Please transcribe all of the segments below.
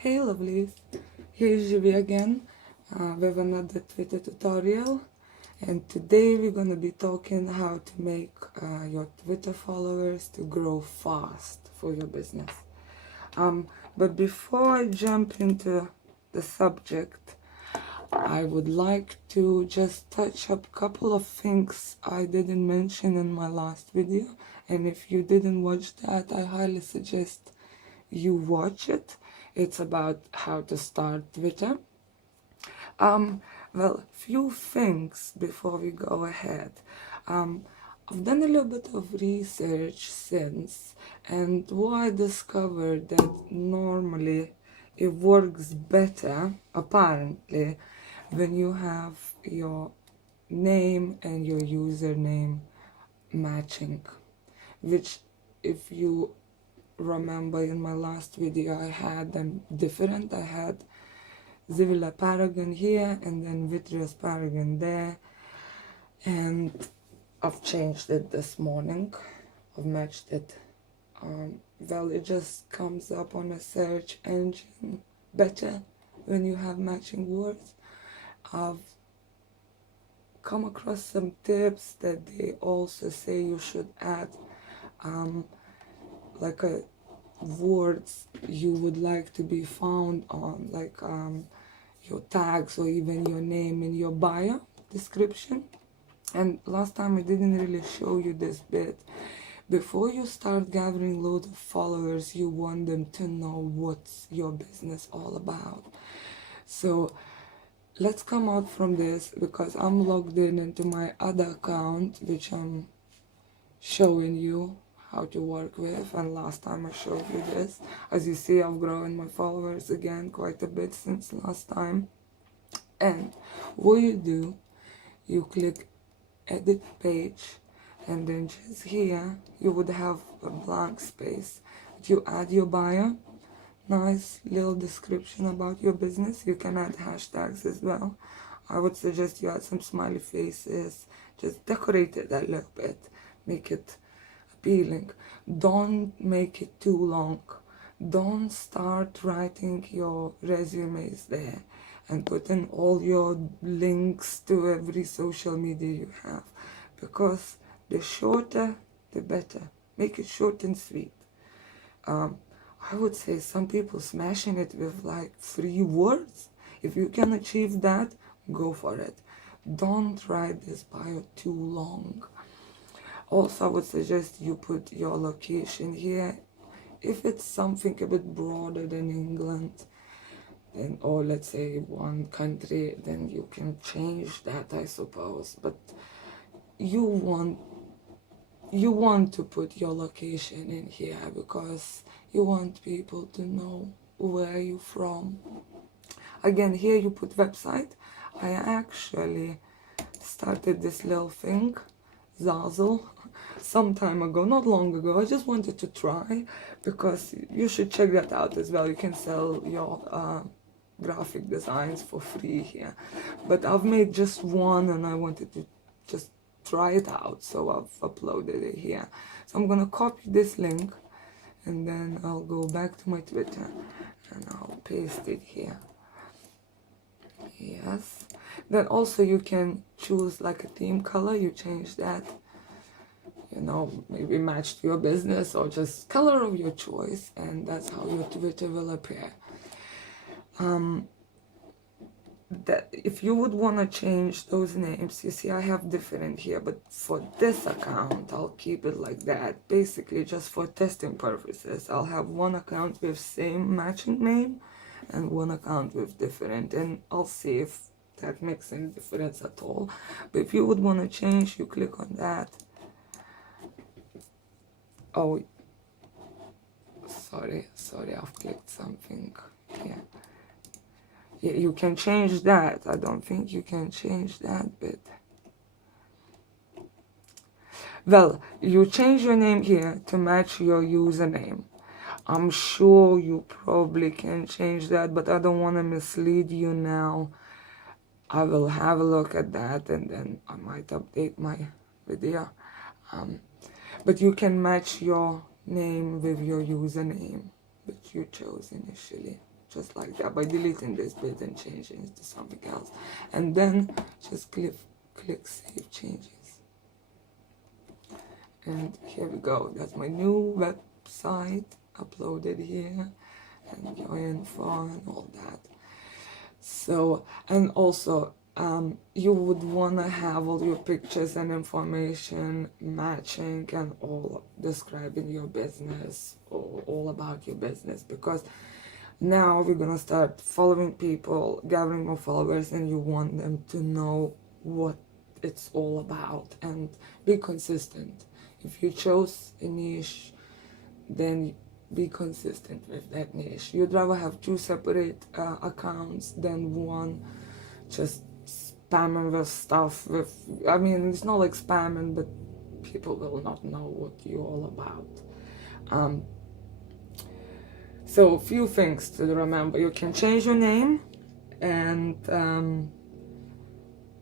Hey lovelies, here's Juvi again with another Twitter tutorial, and today we're gonna be talking how to make your Twitter followers to grow fast for your business. But before I jump into the subject, I would like to just touch up a couple of things I didn't mention in my last video, and if you didn't watch that, I highly suggest you watch it. It's about how to start Twitter. Well, few things before we go ahead. I've done a little bit of research since, and what I discovered that normally it works better, apparently, when you have your name and your username matching, which, if you remember in my last video, I had them different. I had Zivila Paragon here and then Vitreous Paragon there, and I've changed it this morning. I've matched it. Well, it just comes up on a search engine better when you have matching words. I've come across some tips that they also say you should add like a words you would like to be found on, like your tags or even your name in your bio description. And last time I didn't really show you this bit. Before you start gathering loads of followers, you want them to know what's your business all about. So let's come out from this, because I'm logged in into my other account, which I'm showing you how to work with, and last time I showed you this. As you see, I've grown my followers again quite a bit since last time. And what you do, you click edit page, and then just here you would have a blank space. You add your bio, nice little description about your business. You can add hashtags as well. I would suggest you add some smiley faces, just decorate it a little bit, make it appealing. Don't make it too long. Don't start writing your resumes there and put in all your links to every social media you have, because the shorter the better. Make it short and sweet. I would say some people smashing it with like 3 words. If you can achieve that, go for it. Don't write this bio too long. Also, I would suggest you put your location here. If it's something a bit broader than England, then, or let's say one country, then you can change that, I suppose. But you want to put your location in here, because you want people to know where you're from. Again, here you put website. I actually started this little thing, Zazzle, some time ago, not long ago. I just wanted to try, because you should check that out as well. You can sell your graphic designs for free here, but I've made just one and I wanted to just try it out, so I've uploaded it here. So I'm gonna copy this link, and then I'll go back to my Twitter and I'll paste it here. Yes. Then also you can choose like a theme color. You change that, you know, maybe match to your business, or just color of your choice, and that's how your Twitter will appear. That if you would want to change those names, you see I have different here, but for this account I'll keep it like that. Basically, just for testing purposes, I'll have one account with same matching name and one account with different, and I'll see if that makes any difference at all. But if you would want to change, you click on that. Oh, sorry, I've clicked something here. Yeah, you can change that. I don't think you can change that bit. Well, you change your name here to match your username. I'm sure you probably can change that, but I don't want to mislead you now. I will have a look at that, and then I might update my video. But you can match your name with your username, which you chose initially. just like that, by deleting this bit and changing it to something else. And then just click Save Changes. And here we go. That's my new website uploaded here, and your info and all that. So, and also you would want to have all your pictures and information matching and all describing your business, or all about your business, because now we're gonna start following people, gathering more followers, and you want them to know what it's all about and be consistent. If you chose a niche, then be consistent with that niche. You'd rather have two separate accounts than one just spamming with stuff with, I mean, it's not like spamming, but people will not know what you're all about. So a few things to remember. You can change your name, and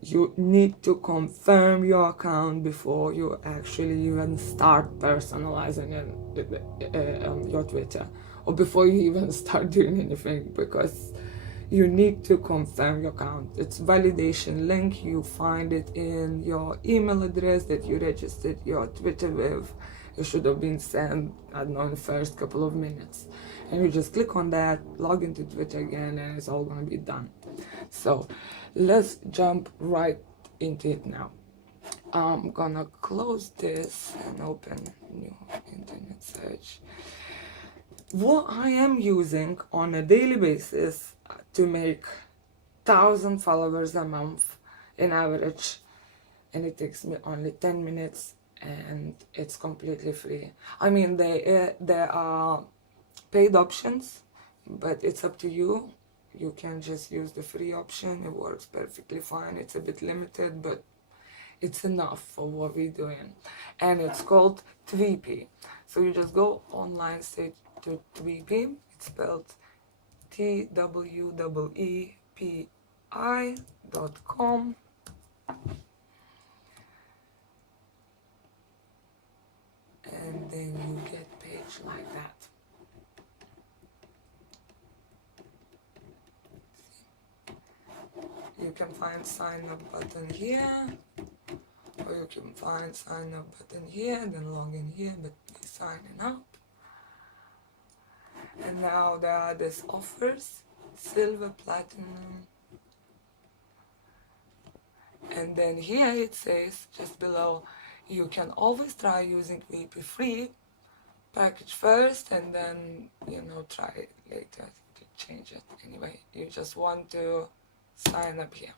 you need to confirm your account before you actually even start personalizing your Twitter, or before you even start doing anything, because you need to confirm your account. It's validation link. You find it in your email address that you registered your Twitter with. It should have been sent, I don't know, in the first couple of minutes. And you just click on that, log into Twitter again, and it's all gonna be done. So let's jump right into it now. I'm gonna close this and open new internet search. What I am using on a daily basis to make 1,000 followers a month in average, and it takes me only 10 minutes, and it's completely free. I mean, there are paid options, but it's up to you. You can just use the free option. It works perfectly fine. It's a bit limited, but it's enough for what we're doing. And it's called Tweepi. So you just go online, say to Tweepi. It's spelled TWEEPI.com. And then you get a page like that. You can find sign up button here, or you can find sign up button here, then log in here, but we're signing up. And now there are these offers, silver, platinum, and then here it says just below, you can always try using Tweepi free package first, and then, you know, try it later to change it. Anyway, you just want to sign up here,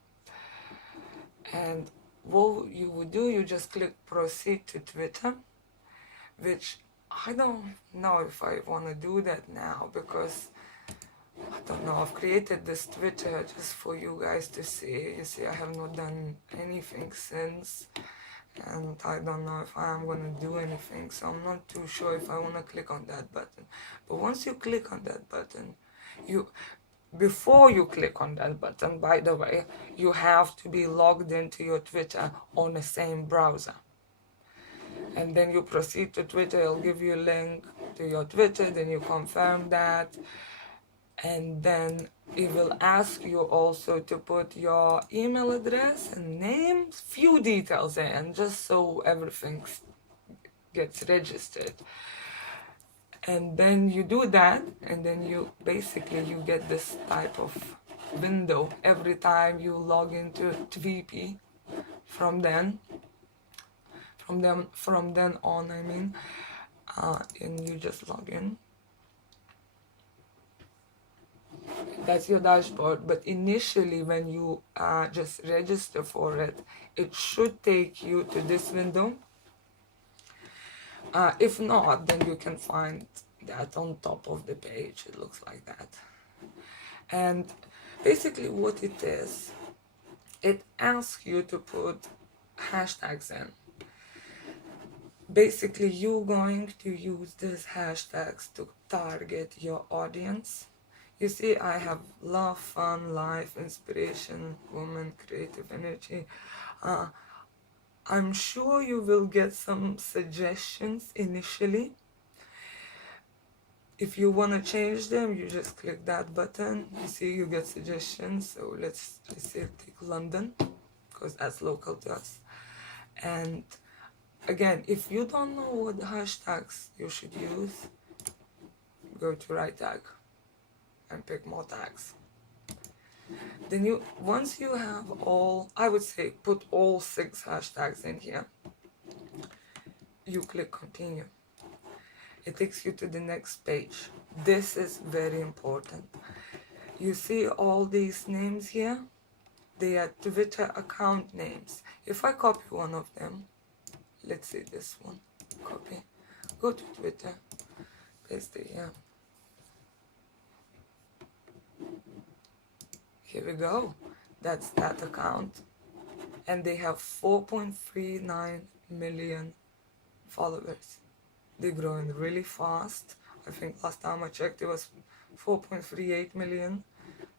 and what you would do, you just click proceed to Twitter, which I don't know if I want to do that now, because I don't know, I've created this Twitter just for you guys to see. You see, I have not done anything since, and I don't know if I'm gonna do anything, so I'm not too sure if I want to click on that button. But once you click on that button, before you click on that button, by the way, you have to be logged into your Twitter on the same browser. And then you proceed to Twitter. It'll give you a link to your Twitter, then you confirm that, and then it will ask you also to put your email address and name, few details in, just so everything gets registered. And then you do that, and then you get this type of window every time you log into Tweepi. From then on, I mean, and you just log in. That's your dashboard. But initially, when you just register for it, it should take you to this window. If not, then you can find that on top of the page. It looks like that. And basically what it is, it asks you to put hashtags in. Basically, you're going to use these hashtags to target your audience. You see, I have love, fun, life, inspiration, woman, creative energy. I'm sure you will get some suggestions initially. If you want to change them, you just click that button. You see, you get suggestions. So let's say take London, because that's local to us. And again, if you don't know what hashtags you should use, go to right tag and pick more tags. Then once you have all, I would say put all 6 hashtags in here, you click continue. It takes you to the next page. This is very important. You see all these names here? They are Twitter account names. If I copy one of them, let's say this one, copy, go to Twitter, paste it here. Here we go. That's that account. And they have 4.39 million followers. They're growing really fast. I think last time I checked it was 4.38 million.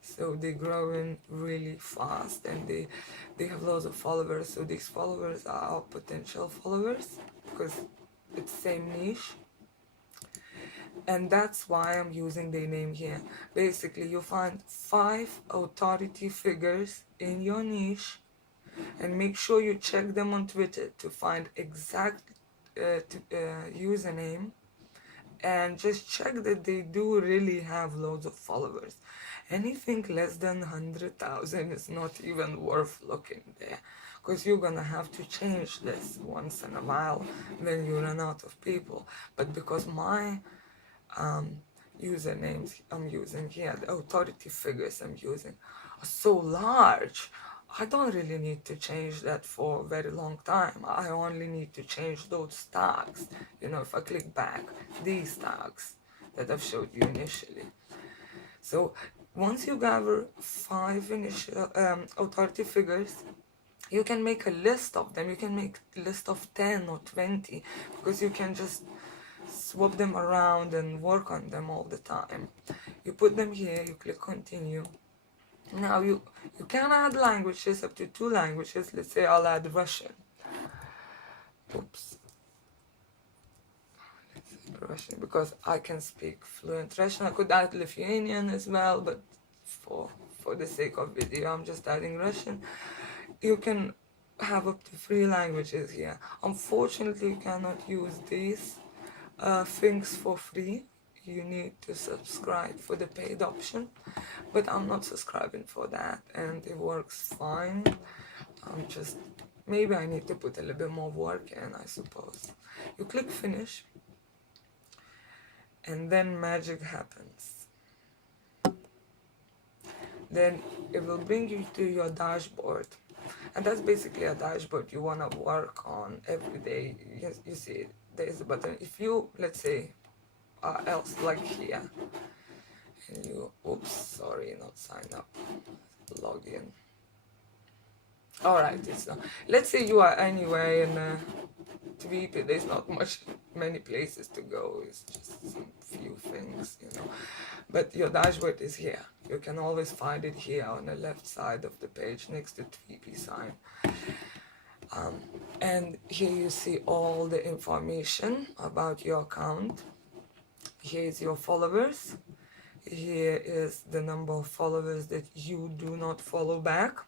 So they're growing really fast, and they have loads of followers. So these followers are our potential followers because it's the same niche. And that's why I'm using their name here. Basically, you find 5 authority figures in your niche, and make sure you check them on Twitter to find exact username, and just check that they do really have loads of followers. Anything less than 100,000 is not even worth looking there, because you're gonna have to change this once in a while when you run out of people. But because my usernames I'm using here, the authority figures I'm using, are so large, I don't really need to change that for a very long time. I only need to change those tags. You know, if I click back, these tags that I've showed you initially. So once you gather 5 initial authority figures, you can make a list of them. You can make a list of 10 or 20, because you can just swap them around and work on them all the time. You put them here, you click continue. Now you can add languages, up to 2 languages. Let's say I'll add Russian. Oops. Russian, because I can speak fluent Russian. I could add Lithuanian as well, but for the sake of video, I'm just adding Russian. You can have up to 3 languages here. Unfortunately, you cannot use these things for free. You need to subscribe for the paid option, but I'm not subscribing for that, and it works fine. Maybe I need to put a little bit more work in, I suppose. You click finish, and then magic happens. Then it will bring you to your dashboard, and that's basically a dashboard you want to work on every day. You see there's a button. If you, let's say, else like here, and you, oops, sorry, not sign up, log in. Alright, it's not. Let's say you are anywhere in Tweepi. There's not many places to go. It's just some few things, you know. But your dashboard is here. You can always find it here on the left side of the page next to Tweepi sign. And here you see all the information about your account. Here is your followers. Here is the number of followers that you do not follow back.